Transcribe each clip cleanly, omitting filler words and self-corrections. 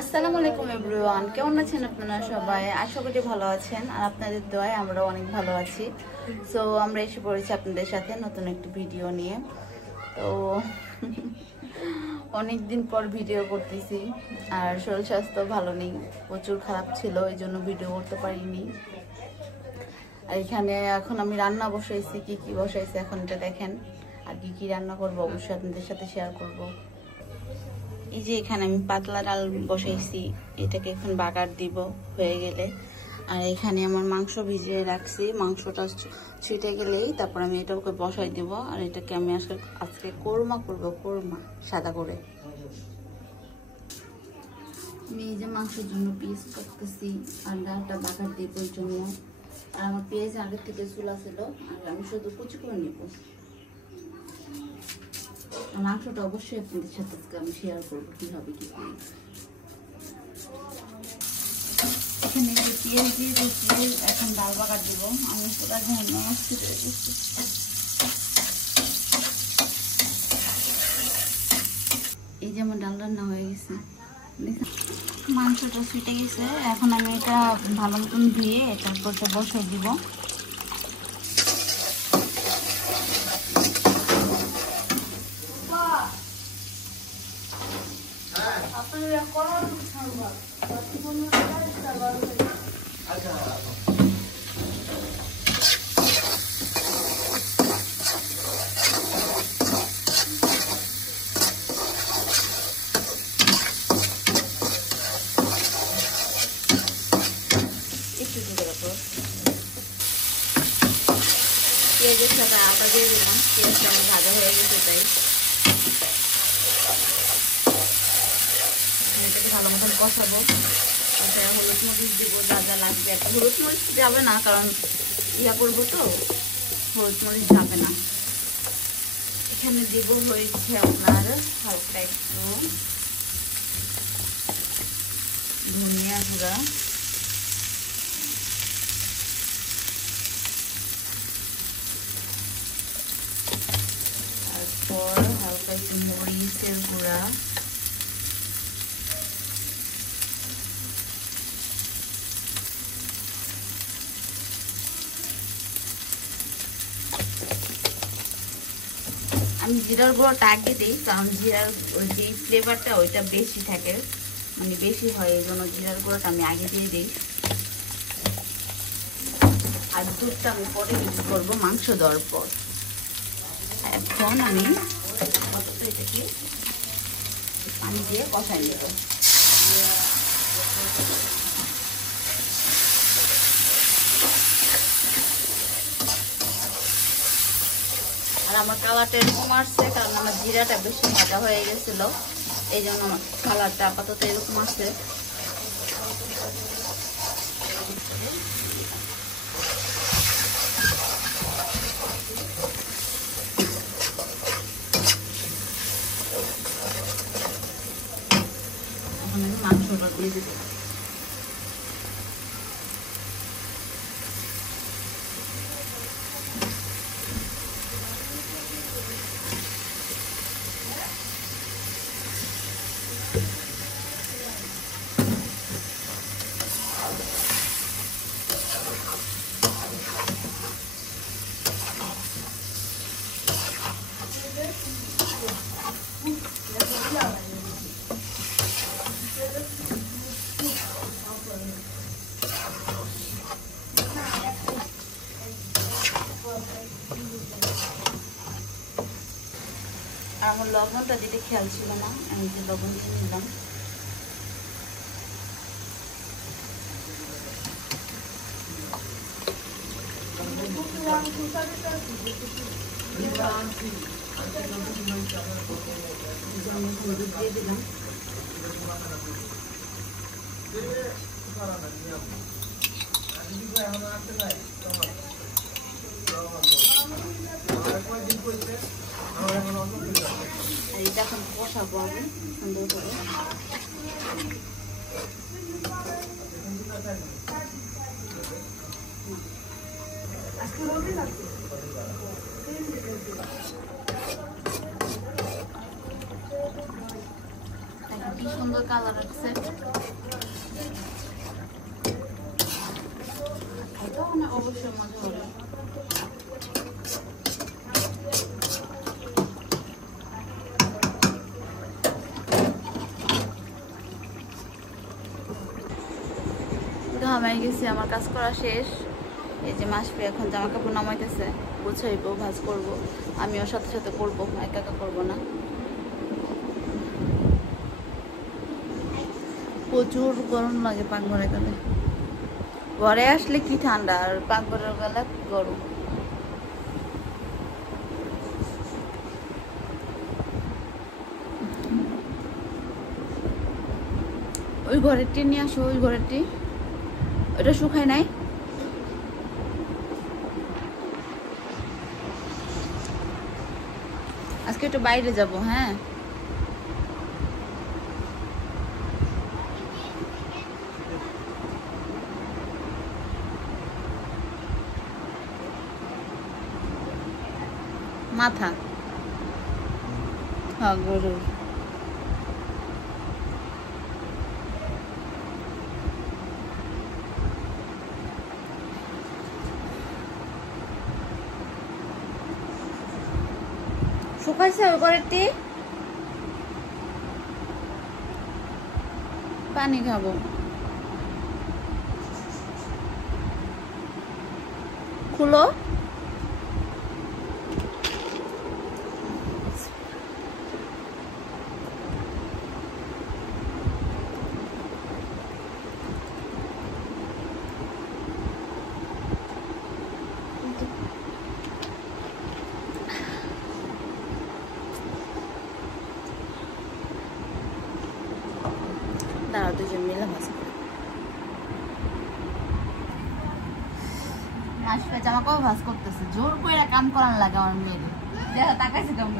আসসালামু আলাইকুম এভরিওয়ান, কেমন আছেন আপনারা সবাই? আশা করি ভালো আছেন আর আপনাদের দোয়ায় আমরা অনেক ভালো আছি। সো আমরা এসে পড়েছি আপনাদের সাথে নতুন একটি ভিডিও নিয়ে। তো অনেক দিন পর ভিডিও করতেছি আর শরীর স্বাস্থ্য ভালো নেই, প্রচুর খারাপ ছিল, এই জন্য ভিডিও করতে পারিনি। আর এখানে এখন আমি রান্না বসাইছি, কি কি বসাইছি এখন এটা দেখেন। আর কি কি রান্না করবো অবশ্যই আপনাদের সাথে শেয়ার করব। এই যে এখানে আমি পাতলা ডাল বসাইছি, এটাকে এখন বাগার দিব হয়ে গেলে। আর এখানে আমার মাংস ভিজিয়ে রাখছি, মাংসটা ছিটে গেলেই তারপর আমি এটাকে বসাই দিব। আর এটাকে আমি আজকে কোরমা করব, কোরমা সাদা করে। আমি এই যে মাংসের জন্য পিস করতেছি আর ডালটা বাগার দিব ওই জন্য। আর আমার পেঁয়াজ আগের থেকে চুলা ছিল, আর আমি শুধু কুচি করে নিব। মাংসটা অবশ্যই আপনাদের সাথে আমি শেয়ার করবো কিভাবে কি করি। এখানে পেঁয়াজ দিয়ে দিচ্ছি, এখন ডাল বাগার দিব। আমি পুরো এই যে আমার ডাল রান্না হয়ে গেছে, মাংসটা ছুটে গেছে। এখন আমি এটা ভালো মতন ধুয়ে তারপর বসাই দিব। পেঁয়াজের সাথে আটা দিয়ে দিলাম, পেঁয়াজটা আমার ভাজা হয়ে গেছে তাই। এটাকে ভালো মতন কষাবো, কষায় হলুদ মরিচ দেবো যা যা লাগবে। একটা হলুদ মরিচ যাবে না, কারণ ইয়া করবো তো, হলুদ মরিচ যাবে না। এখানে দেবো হয়েছে আপনার হালকা একটু ধনিয়া গুঁড়া, তারপর হালকা একটু মরিচের গুঁড়া, আমি জিরার গুঁড়োটা আগে দিই, কারণ জিরার যে ফ্লেভারটা ওইটা বেশি থাকে, মানে বেশি হয়, এই জন্য জিরার গুঁড়োটা আমি আগে দিয়ে দিই। আর দুধটা আমি পরে ইউজ করবো মাংস দেওয়ার পর। এখন আমি এটাকে পানি দিয়ে কষাই নেব। আর আমার কালারটা এরকম আসছে কারণ আমার জিরাটা বেশি ভাজা হয়ে গেছিল, এই জন্য আমার কালারটা আপাতত এরকম আসছে। এখন আমি মাংসটা দিয়ে দিতে আমার লবণটা দিতে খেয়াল ছিল না, আমি যে লবণ দিয়ে নিলাম। হলুদ দিয়ে দিলাম, এটা এখন কষাবো আমি সুন্দর করে। কি সুন্দর কালার আসছে। এটা অবশ্যই মজা হবে। ঘামাই গেছি, আমার কাজ করা শেষ। এই যে মাসপি এখন জামা কাপড় নামাইতেছে, গুছাইবো, ভাজ করবো। আমিও সাথে সাথে করবো, একা একা করবো না। প্রচুর গরম লাগে পাকঘরে গেলে। ঘরে আসলে কি ঠান্ডা, আর পাকঘরে গেলে গরম। ওই ঘরেরটি নিয়ে আসো, ওই ঘরেরটি। ওটা শুকায় নাই। আজকে একটু বাইরে যাব। হ্যাঁ, মাথা, হ্যাঁ গরুর। শুকাইছে ওই ঘরেরটি। পানি খাবো। খুলো। দাঁড়াও, দুজন মিলে ভাজ করে। মাসপি জামা কাপড় ভাজ করতেছে, জোর করে কাম করার লাগে আমার মেয়ের। দেখো তাকাইছে কেমন।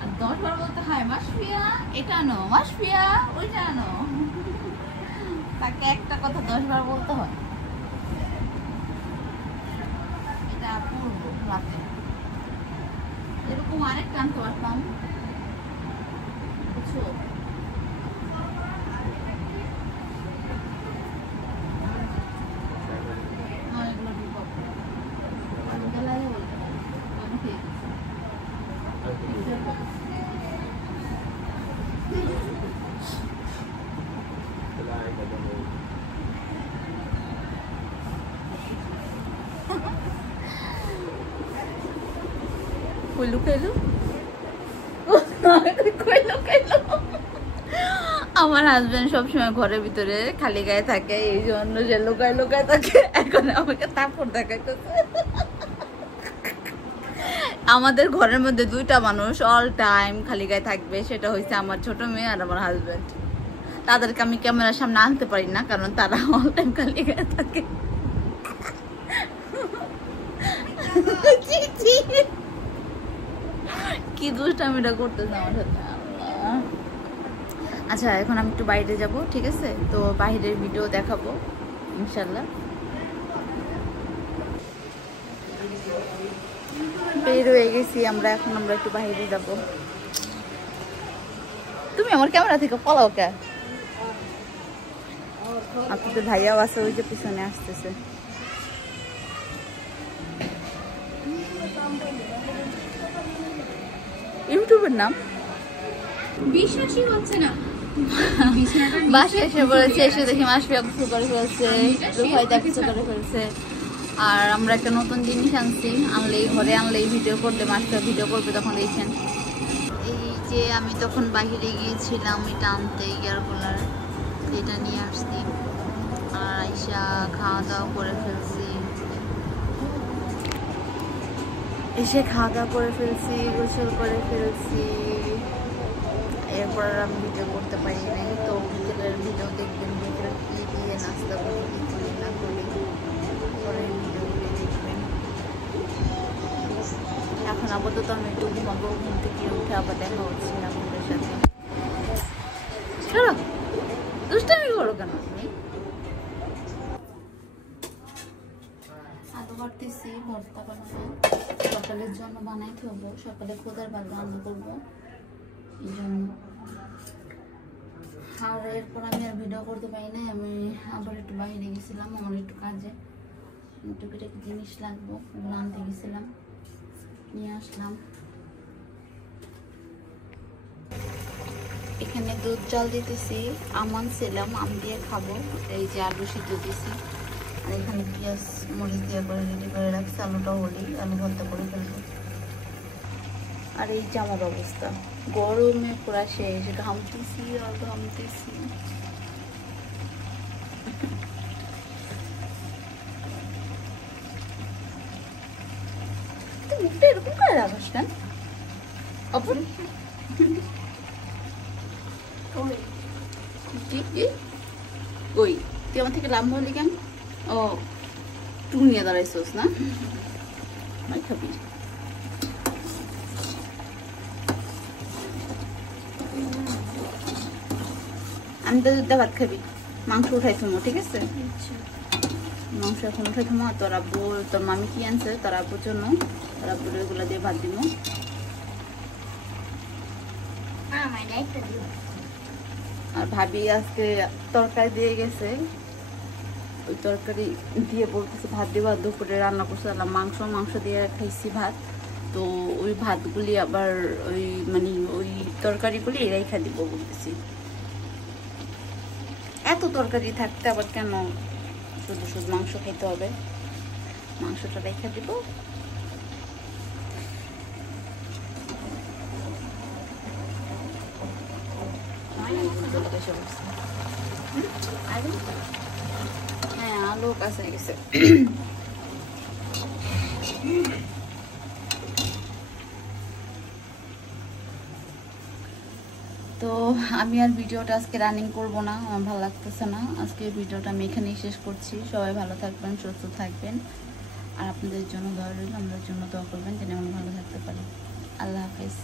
আর 10 বার বলতে হয়, মাসপিয়া এটা আনো, মাসপিয়া ওইটা আনো। তাকে একটা কথা 10 বার বলতে হয়। এটা পূর্ব রাতে এরকম আরেকটা আনতে পারতাম, বুঝছো? আমার হাজবেন্ড সবসময় ঘরের ভিতরে খালি গায়ে থাকে, এই জন্য যে লুকায় লুকায় থাকে। এখন আমাকে তারপর দেখাইতেছে। আমাদের ঘরের মধ্যে দুইটা মানুষ অল টাইম খালি গায়ে থাকবে, সেটা হচ্ছে আমার ছোট মেয়ে আর আমার হাজবেন্ড। তাদেরকে আমি ক্যামেরার সামনে আনতে পারি না, কারণ তারা অল টাইম খালি গায়ে থাকে। কি দুষ্টামিটা করতেছে আমার সাথে। আচ্ছা, এখন আমি একটু বাইরে যাব, ঠিক আছে? তো বাইরের ভিডিও দেখাবো ইনশাল্লাহ। বের হয়ে গেছি আমরা, এখন আমরা একটু বাইরে যাব। তুমি আমার ক্যামেরা থেকে পলাও কে? আপনাদের ভাইয়াও আছে, ওই যে পিছনে আসতেছে। ইউটিউবের নাম বিশ্বাসই হচ্ছে না। বাসায় এসে বলেছে, এসে দেখি মাসপি কিছু করে ফেলছে, রুফাইদা কিছু করে ফেলছে। আর আমরা একটা নতুন জিনিস আনছি, আনলেই ঘরে আনলেই ভিডিও করলে মাসপি ভিডিও করবে, তখন দেখছেন। এই যে আমি তখন বাহিরে গিয়েছিলাম এটা আনতে, এয়ার কুলার, এটা নিয়ে আসছি। আর আইসা খাওয়া দাওয়া করে ফেলছি, এসে খাওয়া দাওয়া করে ফেলছি, গোসল করে ফেলছি। এরপর আর আমি ভিডিও করতে পারি নাই। তো বিকেলের ভিডিও দেখবেন, বিকেলে কি দিয়ে নাস্তা করি, কি করি না করি, পরে ভিডিওগুলি দেখবেন। এখন আপাতত আমি একটু ঘুমাবো, ঘুম থেকে উঠে আবার দেখা হচ্ছে আপনাদের সাথে। চলো, দুষ্টামি করো কেন তুমি? আলু কাটতেছি, ভর্তা বানাবো, সকালের জন্য বানাইতে হবো। সকালে খোদার ভাত রান্না করবো। আর এরপর আমি আর ভিডিও করতে পারি না, আমি আবার একটু বাইরে গেছিলাম, আমার একটু কাজে টুকিটাকি জিনিস লাগবো, ওগুলো আনতে গেছিলাম, নিয়ে আসলাম। এখানে দুধ জল দিতেছি, আম আনছিলাম, আম দিয়ে খাবো। এই যে আলু সিদ্ধ দিছি, আর এখানে পেঁয়াজ মরিচ দিয়ে করে রেডি করে রাখছি, আলুটা হলেই আলু ভর্তা করে ফেলবো। আর এই যে আমার অবস্থা, গরমে পুরা শেষ, ঘামতেছি আর ঘামতেছি। মুখটা এরকম করে রাখাস কেন? অপর ওই তুই আমার থেকে লাভ হলি কেন? ও টুক নিয়ে দাঁড়াইছোস না? খাবি? আমি তো দুধ ভাত খাবি, মাংস উঠাই থামো, ঠিক আছে? মাংস এখন উঠাই থামো। তোর আব্বু, তোর মামি কি আনছে তোর আব্বুর জন্য, তোর আব্বুর ওইগুলো দিয়ে ভাত দিব। আর ভাবি আজকে তরকারি দিয়ে গেছে, ওই তরকারি দিয়ে বলতেছে ভাত দিবা। দুপুরে রান্না করছিলাম মাংস, মাংস দিয়ে খাইছি ভাত, তো ওই ভাতগুলি আবার ওই মানে ওই তরকারিগুলি রেখা দিব বলতেছি। এত তরকারি থাকতে আবার কেন শুধু শুধু মাংস খেতে হবে, মাংসটা রেখে দিব। হ্যাঁ আলু কাছে গেছে। তো আমি আর ভিডিওটা আজকে রানিং করব না, আমার ভালো লাগতেছে না। আজকে ভিডিওটা আমি এখানেই শেষ করছি। সবাই ভালো থাকবেন, সুস্থ থাকবেন, আর আপনাদের জন্য দোয়া রইল, আমাদের জন্য দোয়া করবেন যেন আমরা ভালো থাকতে পারি। আল্লাহ হাফেজ।